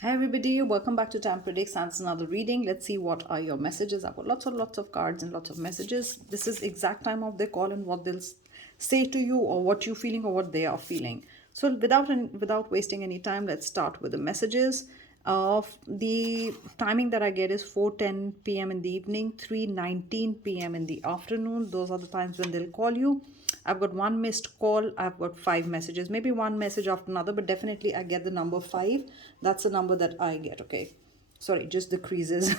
Hi everybody, welcome back to Tam Predicts. That's another reading. Let's see what are your messages. I've got lots of cards and lots of messages. This is exact time of their call and what they'll say to you or what you're feeling or what they are feeling. So without wasting any time, let's start with the messages. The timing that I get is 4:10 p.m. in the evening, 3:19 p.m. in the afternoon. Those are the times when they'll call you. I've got one missed call. I've got 5 messages, maybe one message after another, but definitely I get the number 5. That's the number that I get. Okay. Sorry, just the creases.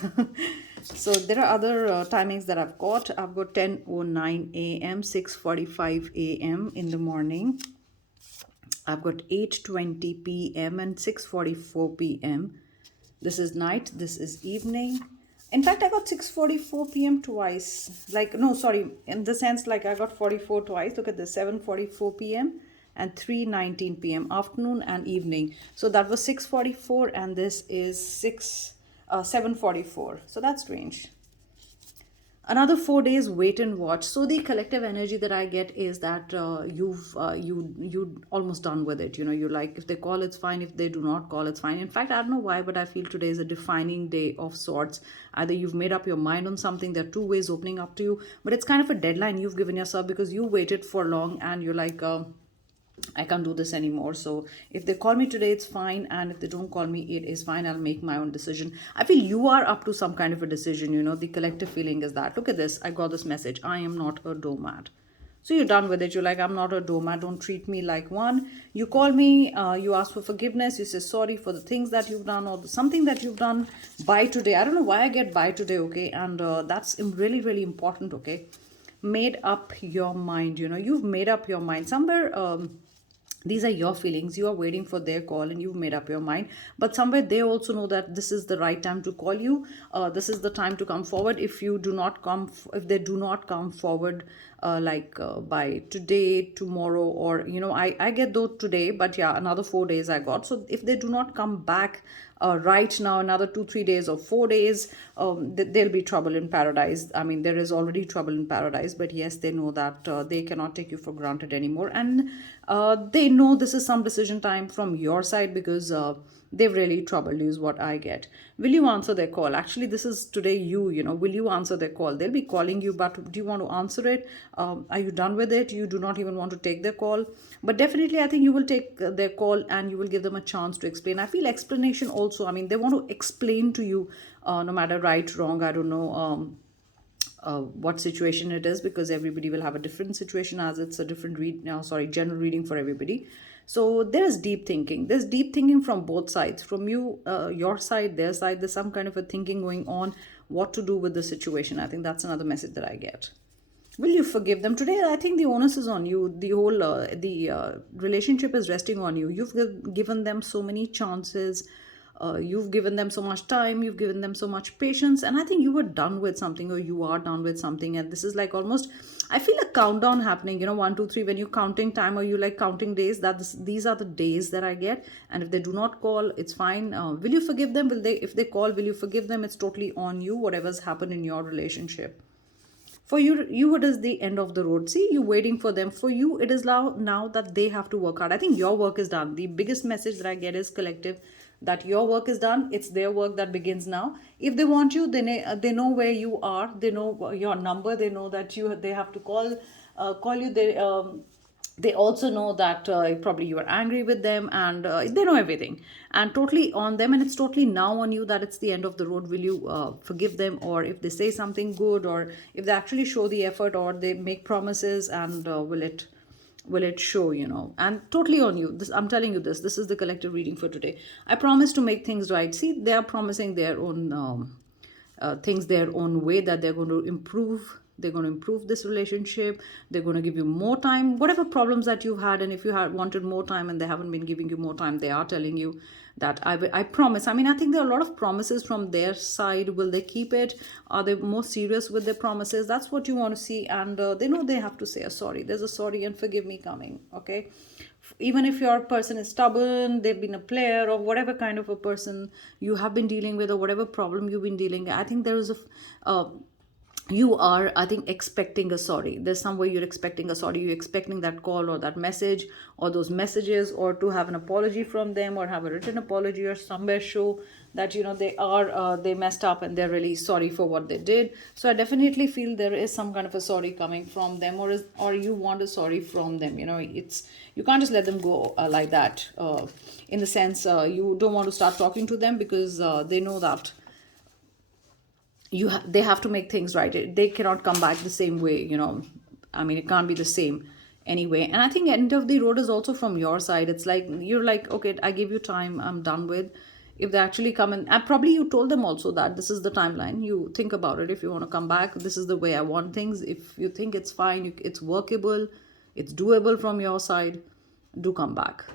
So there are other timings that I've got 10:09 a.m., 6:45 a.m. in the morning. I've got 8:20 p.m. and 6:44 p.m. This is night, this is evening. In fact, I got 6:44 p.m. twice. Like, no, sorry, in the sense like I got 44 twice. Look at this, 7:44 p.m. and 3:19 p.m. afternoon and evening. So that was 6:44 and this is 7:44. So that's strange. Another 4 days wait and watch. So the collective energy that I get is that you almost done with it. You like, if they call it's fine, if they do not call it's fine. In fact, I don't know why, but I feel today is a defining day of sorts. Either you've made up your mind on something, there are two ways opening up to you, but it's kind of a deadline you've given yourself because you waited for long and you're like, I can't do this anymore. So if they call me today, it's fine. And if they don't call me, it is fine. I'll make my own decision. I feel you are up to some kind of a decision. The collective feeling is that, look at this. I got this message. I am not a doormat. So you're done with it. You're like, I'm not a doormat. Don't treat me like one. You call me, you ask for forgiveness. You say sorry for the things that you've done or something that you've done by today. I don't know why I get by today, okay? And that's really, really important, okay? Made up your mind. You've made up your mind. Somewhere, these are your feelings, you are waiting for their call and you've made up your mind, but somewhere they also know that this is the right time to call you. This is the time to come forward. If they do not come forward, by today, tomorrow, or I get those today, but yeah, another 4 days I got. So if they do not come back right now, another 2 3 days or 4 days, there'll be trouble in paradise. I mean, there is already trouble in paradise, but yes, they know that they cannot take you for granted anymore, and they know this is some decision time from your side because they've really troubled you, is what I get. Will you answer their call? Actually, this is today, will you answer their call? They'll be calling you, but do you want to answer it? Are you done with it? You do not even want to take their call, but definitely I think you will take their call and you will give them a chance to explain. I feel explanation also, I mean, they want to explain to you, no matter right, wrong, I don't know, what situation it is, because everybody will have a different situation, as it's a different general reading for everybody. So there's deep thinking from both sides, from you, your side, their side. There's some kind of a thinking going on, what to do with the situation. I think that's another message that I get. Will you forgive them today? I think the onus is on you. The whole the relationship is resting on you. You've given them so many chances. You've given them so much time. You've given them so much patience, and I think you were done with something, or you are done with something. And this is like almost, I feel a countdown happening. 1, 2, 3. When you're counting time, or you like counting days. These are the days that I get. And if they do not call, it's fine. Will you forgive them? Will they? If they call, will you forgive them? It's totally on you. Whatever's happened in your relationship. For you it is the end of the road. See, you waiting for them. For you, it is now that they have to work hard. I think your work is done. The biggest message that I get is collective, that your work is done. It's their work that begins now. If they want you, they know where you are. They know your number. They know that they have to call you. They also know that probably you are angry with them, and they know everything, and totally on them, and it's totally now on you that it's the end of the road. Will you forgive them? Or if they say something good, or if they actually show the effort, or they make promises, and will it show, and totally on you. This, I'm telling you, this is the collective reading for today. I promise to make things right. See, they are promising their own things their own way, that they're going to improve this relationship. They're going to give you more time, whatever problems that you've had. And if you had wanted more time and they haven't been giving you more time, they are telling you that I promise. I mean, I think there are a lot of promises from their side. Will they keep it? Are they more serious with their promises? That's what you want to see. And they know they have to say a sorry. There's a sorry and forgive me coming, okay? Even if your person is stubborn, they've been a player, or whatever kind of a person you have been dealing with, or whatever problem you've been dealing, I think there is a you are, I think, expecting a sorry. There's somewhere you're expecting a sorry, you're expecting that call or that message or those messages, or to have an apology from them, or have a written apology, or somewhere show that they are they messed up and they're really sorry for what they did. So I definitely feel there is some kind of a sorry coming from them, or you want a sorry from them. It's, you can't just let them go like that, in the sense, you don't want to start talking to them, because they know that they have to make things right. They cannot come back the same way. I mean, it can't be the same anyway. And I think end of the road is also from your side. It's like you're like, okay, I give you time, I'm done with. If they actually come in, and probably you told them also that this is the timeline, you think about it. If you want to come back, this is the way I want things. If you think it's fine, it's workable, it's doable from your side, do come back.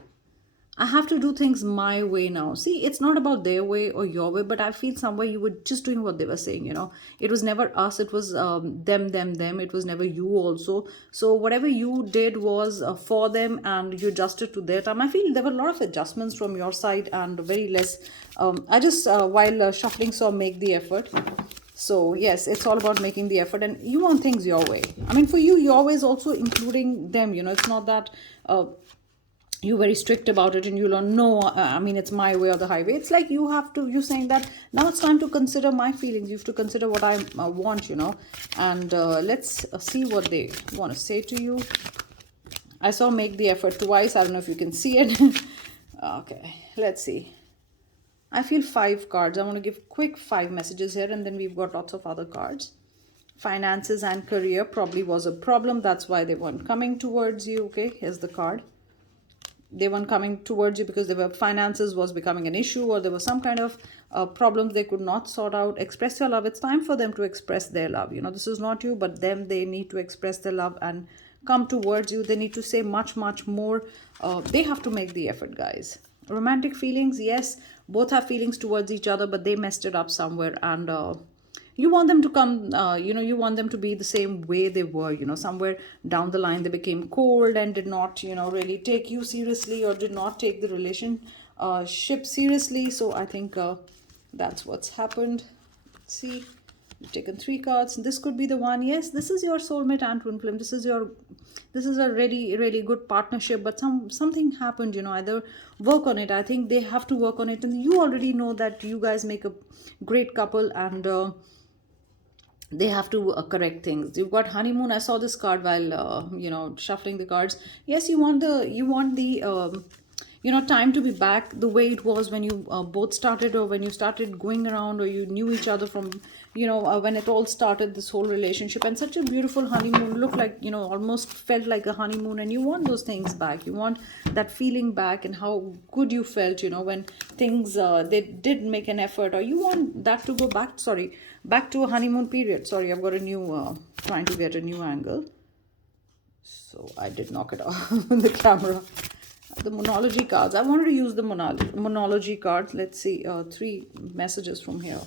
I have to do things my way now. See, it's not about their way or your way, but I feel somewhere you were just doing what they were saying. It was never us, it was them, them, them. It was never you also. So, whatever you did was for them, and you adjusted to their time. I feel there were a lot of adjustments from your side and very less. I just, while shuffling, saw make the effort. So, yes, it's all about making the effort, and you want things your way. I mean, for you, your way is also including them. It's not that. You're very strict about it and you don't know, I mean, it's my way or the highway. It's like you're saying that now it's time to consider my feelings. You have to consider what I want. And let's see what they want to say to you. I saw make the effort twice. I don't know if you can see it. Okay, let's see. I feel 5 cards. I want to give quick 5 messages here, and then we've got lots of other cards. Finances and career probably was a problem, that's why they weren't coming towards you. Okay, here's the card. They weren't coming towards you because finances was becoming an issue, or there was some kind of problems they could not sort out. Express your love. It's time for them to express their love. This is not you, but them. They need to express their love and come towards you. They need to say much, much more. They have to make the effort, guys. Romantic feelings, yes, both have feelings towards each other, but they messed it up somewhere, and you want them to come, you want them to be the same way they were. Somewhere down the line they became cold and did not really take you seriously, or did not take the relationship seriously. So I think that's what's happened. Let's see, you've taken 3 cards. This could be the one. Yes, this is your soulmate and twin flame. This is a really, really good partnership, but something happened. Either work on it. I think they have to work on it, and you already know that you guys make a great couple, and they have to correct things. You've got honeymoon. I saw this card while shuffling the cards. Yes, you want the time to be back the way it was when you both started, or when you started going around, or you knew each other from when it all started, this whole relationship. And such a beautiful honeymoon, looked like almost felt like a honeymoon, and you want those things back. You want that feeling back, and how good you felt when things they did make an effort, or you want that to go back. Sorry, back to a honeymoon period. Sorry, I've got a new trying to get a new angle, so I did knock it off the camera. The monology cards. I wanted to use the monology cards. Let's see, 3 messages from here.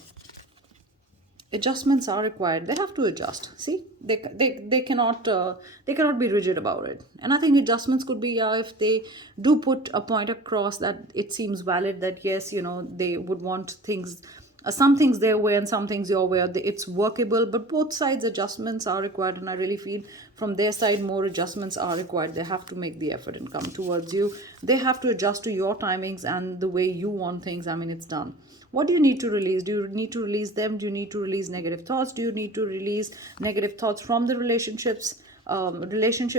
Adjustments are required. They have to adjust. See, they cannot be rigid about it. And I think adjustments could be, if they do put a point across that it seems valid, that yes, they would want things, some things their way and some things your way, it's workable, but both sides adjustments are required. And I really feel from their side more adjustments are required. They have to make the effort and come towards you. They have to adjust to your timings and the way you want things. I mean, it's done. What do you need to release? Do you need to release them? Do you need to release negative thoughts? Do you need to release negative thoughts from the relationship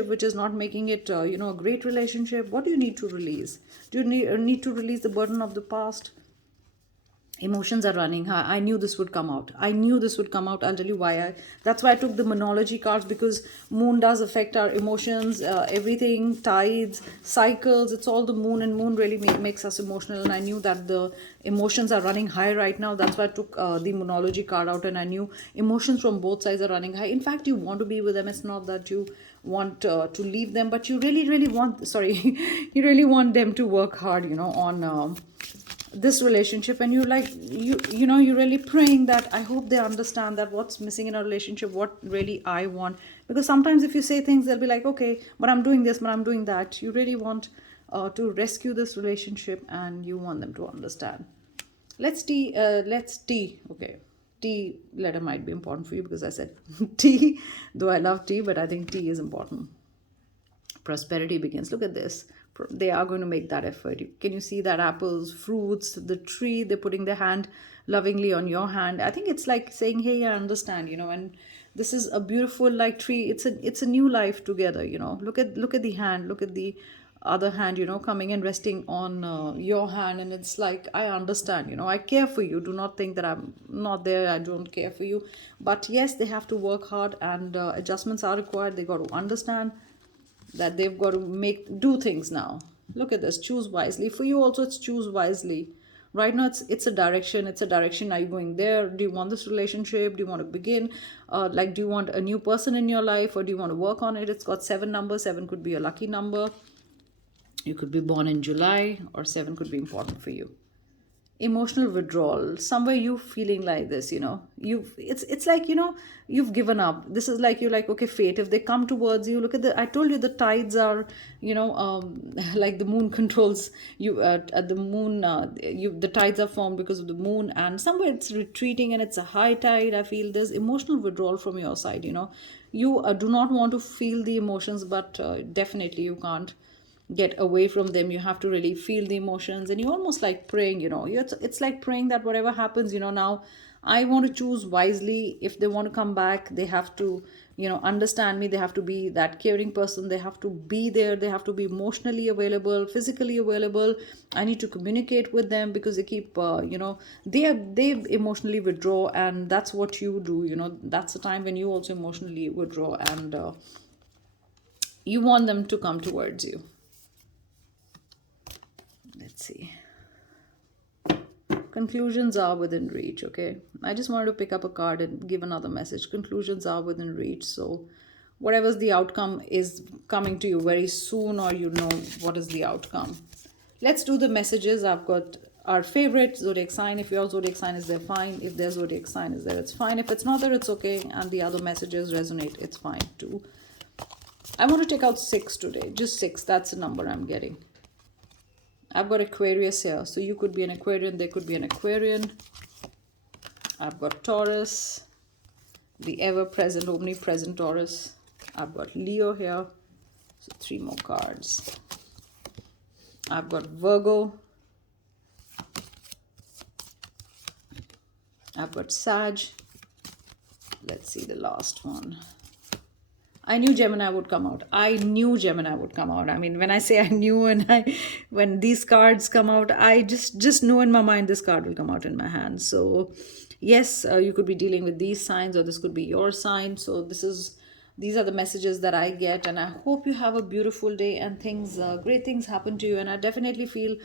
which is not making it a great relationship? What do you need to release? Do you need to release the burden of the past? Emotions are running high. I knew this would come out. I'll tell you why. That's why I took the monology cards, because moon does affect our emotions, everything, tides, cycles. It's all the moon, and moon really makes us emotional. And I knew that the emotions are running high right now. That's why I took the monology card out, and I knew emotions from both sides are running high. In fact, you want to be with them. It's not that you want to leave them, but you really, really want, you really want them to work hard, on this relationship. And you're really praying that I hope they understand that what's missing in a relationship, what really I want. Because sometimes if you say things, they'll be like, okay, but I'm doing this, but I'm doing that. You really want to rescue this relationship, and you want them to understand. Let's see. Okay, tea letter might be important for you because I said tea, though I love tea, but I think tea is important. Prosperity begins. Look at this. They are going to make that effort. Can you see that? Apples, fruits, the tree, they're putting their hand lovingly on your hand. I think it's like saying, hey, I understand, and this is a beautiful like tree. It's a new life together, look at the hand, look at the other hand, coming and resting on your hand, and it's like, I understand, I care for you. Do not think that I'm not there, I don't care for you. But yes, they have to work hard, and adjustments are required. They got to understand that they've got to do things now. Look at this. Choose wisely. For you also, it's choose wisely. Right now, it's a direction. It's a direction. Are you going there? Do you want this relationship? Do you want to begin? Like, do you want a new person in your life, or do you want to work on it? It's got 7 numbers. 7 could be a lucky number. You could be born in July, or 7 could be important for you. Emotional withdrawal. Somewhere you feeling like this, it's like, you've given up. This is like, you're like, okay, fate, if they come towards you, look at I told you the tides are, like the moon controls you. At the moon, the tides are formed because of the moon, and somewhere it's retreating and it's a high tide. I feel there's emotional withdrawal from your side. You do not want to feel the emotions, but definitely you can't get away from them. You have to really feel the emotions, and you almost like praying, it's like praying that whatever happens, now I want to choose wisely. If they want to come back, they have to, understand me. They have to be that caring person. They have to be there. They have to be emotionally available, physically available. I need to communicate with them, because they keep, they emotionally withdraw, and that's what you do. That's the time when you also emotionally withdraw, and you want them to come towards you. Let's see. Conclusions are within reach. Okay, I just wanted to pick up a card and give another message. Conclusions are within reach. So whatever's the outcome is coming to you very soon, or what is the outcome. Let's do the messages. I've got our favorite zodiac sign. If your zodiac sign is there, fine. If their zodiac sign is there, it's fine. If it's not there, it's okay. And the other messages resonate, it's fine too. I want to take out 6 today. Just 6. That's the number I'm getting. I've got Aquarius here. So you could be an Aquarian. There could be an Aquarian. I've got Taurus. The ever-present, omnipresent Taurus. I've got Leo here. So 3 more cards. I've got Virgo. I've got Sag. Let's see the last one. I knew Gemini would come out. I knew Gemini would come out. I mean, when I say I knew, and when these cards come out, I just know in my mind this card will come out in my hand. So yes, you could be dealing with these signs, or this could be your sign. So these are the messages that I get, and I hope you have a beautiful day, and great things happen to you. And I definitely feel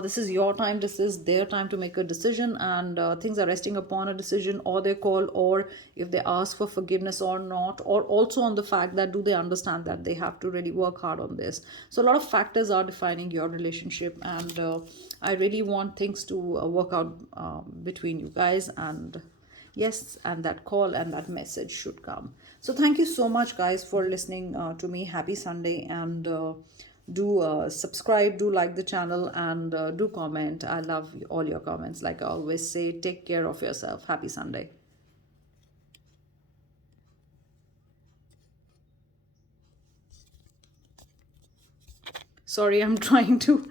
this is your time, this is their time to make a decision, and things are resting upon a decision, or their call, or if they ask for forgiveness or not, or also on the fact that do they understand that they have to really work hard on this. So a lot of factors are defining your relationship, and I really want things to work out between you guys, and yes, and that call and that message should come. So thank you so much, guys, for listening to me. Happy Sunday, and do subscribe, do like the channel, and do comment. I love all your comments. Like I always say, take care of yourself. Happy Sunday. Sorry, I'm trying to